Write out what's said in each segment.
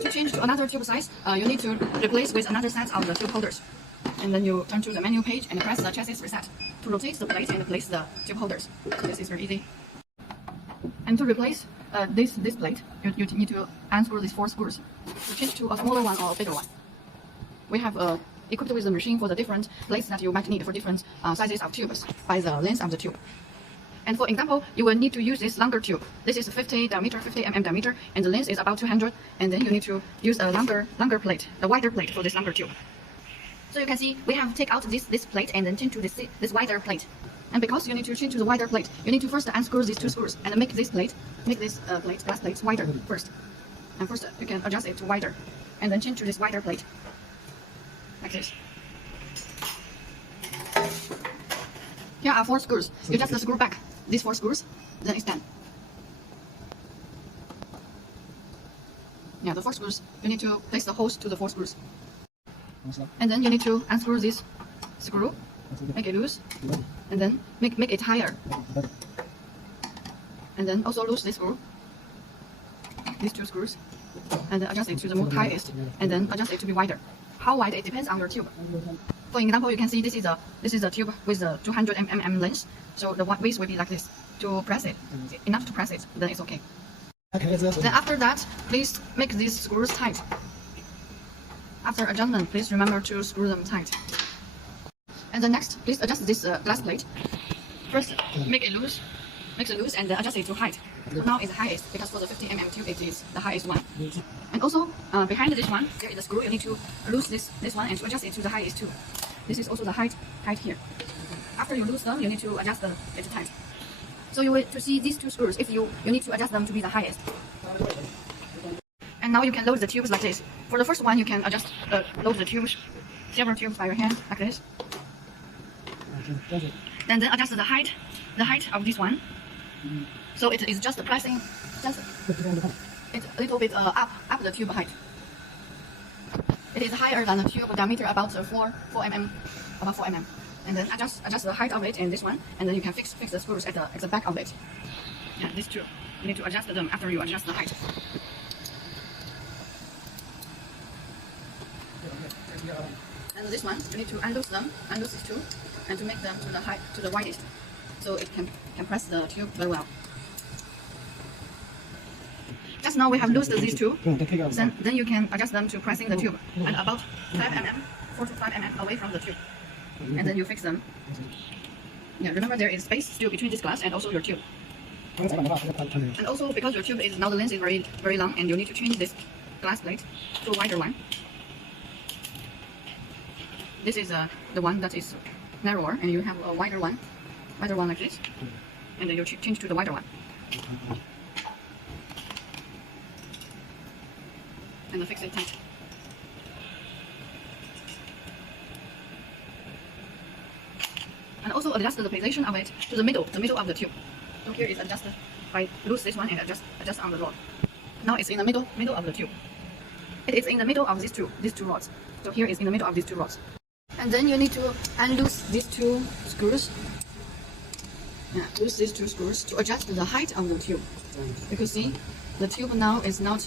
To change to another tube size, you need to replace with another set of the tube holders. And then you turn to the menu page and press the chassis reset to rotate the plate and place the tube holders. So this is very easy. And to replace this plate, you need to unscrew these 4 screws to change to a smaller one or a bigger one. We have equipped with the machine for the different plates that you might need for different sizes of tubes by the length of the tube. And for example, you will need to use this longer tube. This is 50 diameter, 50 mm diameter, and the length is about 200. And then you need to use a longer plate, a wider plate for this longer tube. So you can see we have take out this plate and then change to this wider plate. And because you need to change to the wider plate, you need to first unscrew these 2 screws and make this glass plate wider first. And first you can adjust it to wider, and then change to this wider plate, like this. Here are 4 screws. You just screw back these 4 screws, then extend. Yeah, the 4 screws, you need to place the holes to the 4 screws. And then you need to unscrew this screw, make it loose, and then make it higher. And then also loose this screw, these 2 screws, and then adjust it to the most highest, and then adjust it to be wider. How wide, it depends on your tube. For example, you can see this is a tube with a 200 mm length, so the width will be like this. To press it, enough to press it, then it's okay. Then after that, please make these screws tight. After adjustment, please remember to screw them tight. And then next, please adjust this glass plate. First, make it loose, and then adjust it to height. So now it's the highest, because for the 50 mm tube, it is the highest one. And also, behind this one, there is a screw. You need to loose this one and to adjust it to the highest too. This is also the height here. After you loose them, you need to adjust it tight. So you will to see these 2 screws. If you need to adjust them to be the highest. And now you can load the tubes like this. For the first one, you can adjust load the tubes, several tubes by your hand like this. Then adjust the height of this one. So it is just pressing, it's a little bit up the tube height. It is higher than the tube diameter, about 4 mm, about 4 mm. And then adjust the height of it and this one, and then you can fix the screws at the back of it. Yeah, these 2. You need to adjust them after you adjust the height. And this one, you need to unloose these 2, and to make them to the widest, so it can press the tube very well. Just now we have loosed these 2, then you can adjust them to pressing the tube, and about 5 mm, 4 to 5 mm away from the tube, and then you fix them. Yeah, remember there is space still between this glass and also your tube. And also because your tube is now the length is very very long, and you need to change this glass plate to a wider one. This is the one that is narrower, and you have a wider one like this, and then you change to the wider one. And then fix it tight. And also adjust the position of it to the middle of the tube. So here is adjusted by loose this one and adjust on the rod. Now it's in the middle of the tube. It is in the middle of these two rods. So here is in the middle of these 2 rods. And then you need to unloose these 2 screws. Yeah, loose these 2 screws to adjust the height of the tube. You can see the tube now is not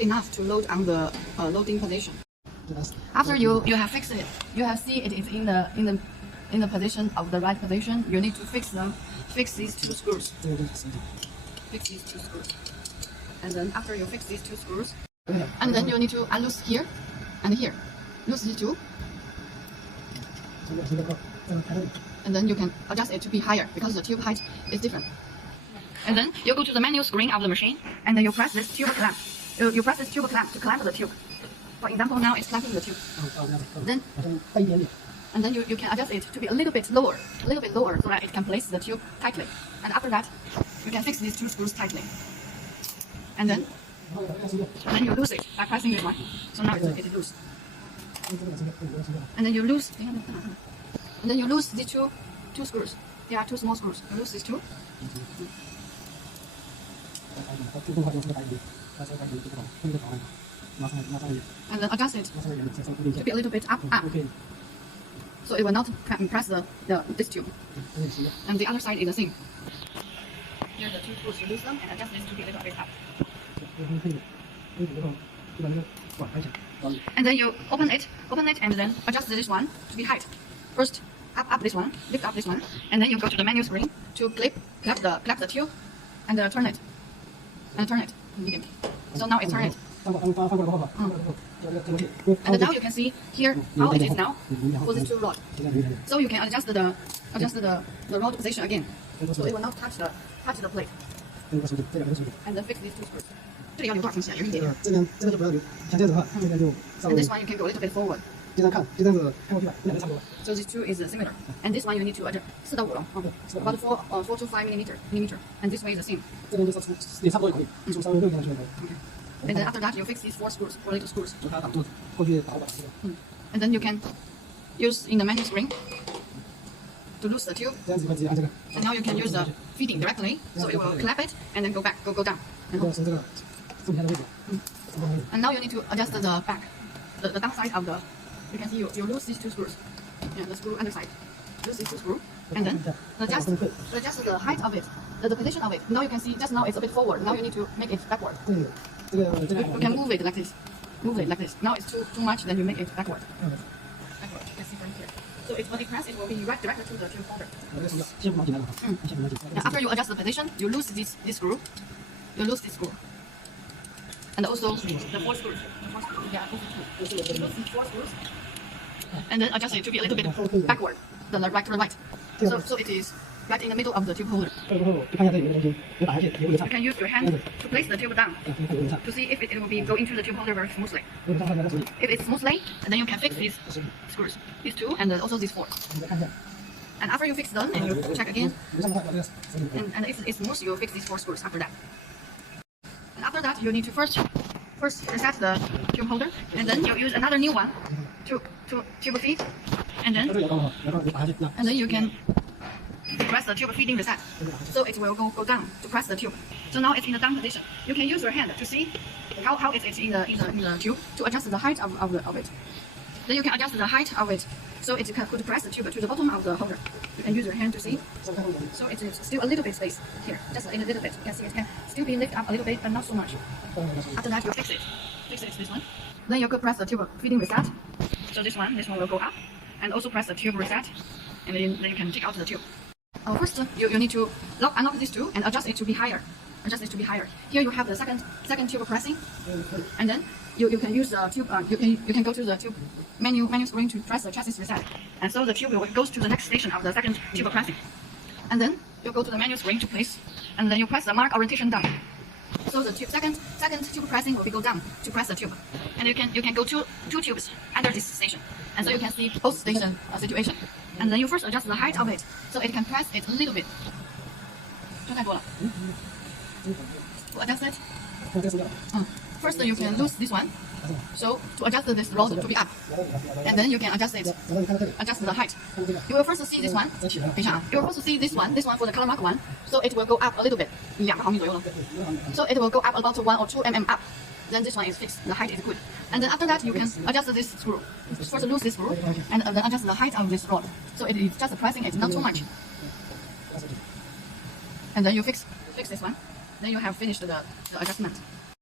enough to load on the loading position. After you have fixed it, you have seen it is in the position of the right position. You need to fix these 2 screws. Fix these 2 screws. And then after you fix these 2 screws, and then you need to unloose here and here. Loose these 2. And then you can adjust it to be higher because the tube height is different. And then you go to the menu screen of the machine, and then you press this tube clamp. You press this tube clamp to clamp the tube. For example, now it's clamping the tube. And then you can adjust it to be a little bit lower so that it can place the tube tightly. And after that, you can fix these 2 screws tightly. And then you lose it by pressing this one. So now it is loose. And then you lose these two screws. There are 2 small screws. You lose these 2. And then adjust it to be a little bit up. So it will not press this tube. And the other side is the same. Here are the 2 screws. You lose them and adjust this to be a little bit up. And then you open it, and then adjust this one to be height. First, up this one, lift up this one, and then you go to the menu screen to clap the tube, and turn it, medium. So now it's turned. And now you can see here how it is now for these two rods. So you can adjust the rod position again, so it will not touch the plate. And then fix these two screws. 这里要留多少空隙啊？有一点点。这个就不要留，像这样子的话，这边就 And this one you can go a little bit forward. 就这样看，就这样子看过去吧，这两个差不多。So these two is similar. And this one you need to adjust 4到5了，about 4 to 5 millimeter. And this way is the same. 这边就是也差不多也可以，出稍微6点就可以。And then after that you fix these 4 little screws. 就它挡住，过去打我把这个。And then you can use in the menu screen to loose the tube. 这样子可以直接按这个。 And now you can use the feeding directly, so it will clap it and then go down. 然后是这个正面的位置。And now you need to adjust the back, the downside of the. You can see you lose these 2 screws. Yeah, the screw underside. Lose these 2 screws, and then adjust the height of it, the position of it. Now you can see just now it's a bit forward. Now you need to make it backward. 对，这个 You can move it like this. Move it like this. Now it's too much, then you make it backward. Backward. You can see from here. So when it press, it will be right directly to the tube holder. 先不忙紧来了哈，先不忙紧。 Now after you adjust the position, you lose this screw. You lose this screw. And also the 4 screws. Yeah, you lose these 4 screws. And then adjust it to be a little bit backward, the right to the right. So it is right in the middle of the tube holder. 这个后就看一下这里有个东西，有打下去，有点 You 差。 can use your hand to place the tube down 有点差。 to see if it will be go into the tube holder very smoothly. 有点差，看一下手里。 If it's smoothly, and then you can fix these screws, these 2 and also these 4. 你再看一下。 And after you fix them, and you check again, 有上的话，把这个手里。 and if it's smooth, you fix these 4 screws after that. And after that, you need to first reset the tube holder, and then you use another new one to tube feed, and 这 then 个摇到了，摇到打下去，那 and then you can press the tube feeding reset, so it will go down to press the tube. So now it's in the down position. You can use your hand to see how it's in the tube to adjust the height of it. Then you can adjust the height of it, so it could press the tube to the bottom of the holder. You can use your hand to see. So it is still a little bit space here, just a little bit. You can see it can still be lifted up a little bit, but not so much. After that, you fix it. Fix it this one. Then you could press the tube feeding reset. So this one will go up, and also press the tube reset, and then you can take out the tube. First, you need to unlock these 2 and adjust it to be higher. Adjust it to be higher. Here you have the second tube pressing, and then you can use the tube. You can go to the tube menu screen to press the chassis reset, and so the tube goes to the next station of the second tube pressing. And then you go to the menu screen to place, and then you press the mark orientation down. So the second tube pressing will be go down to press the tube, and you can go two tubes under this station, and so you can see both station situation. And then you first adjust the height of it, so it can press it a little bit. 这太多了。To adjust it, first you can lose this one. So to adjust this rod to be up, and then you can adjust it, adjust the height. You will first see this one. 等一下啊 You will first see this one for the color mark one. So it will go up a little bit, 2毫米左右了。So it will go up about 1 or 2 mm up. Then this one is fixed. The height is good. And then after that, you can adjust this screw. First lose this screw, and then adjust the height of this rod. So it is just pressing it, not too much. And then you fix this one. Then you have finished the adjustment.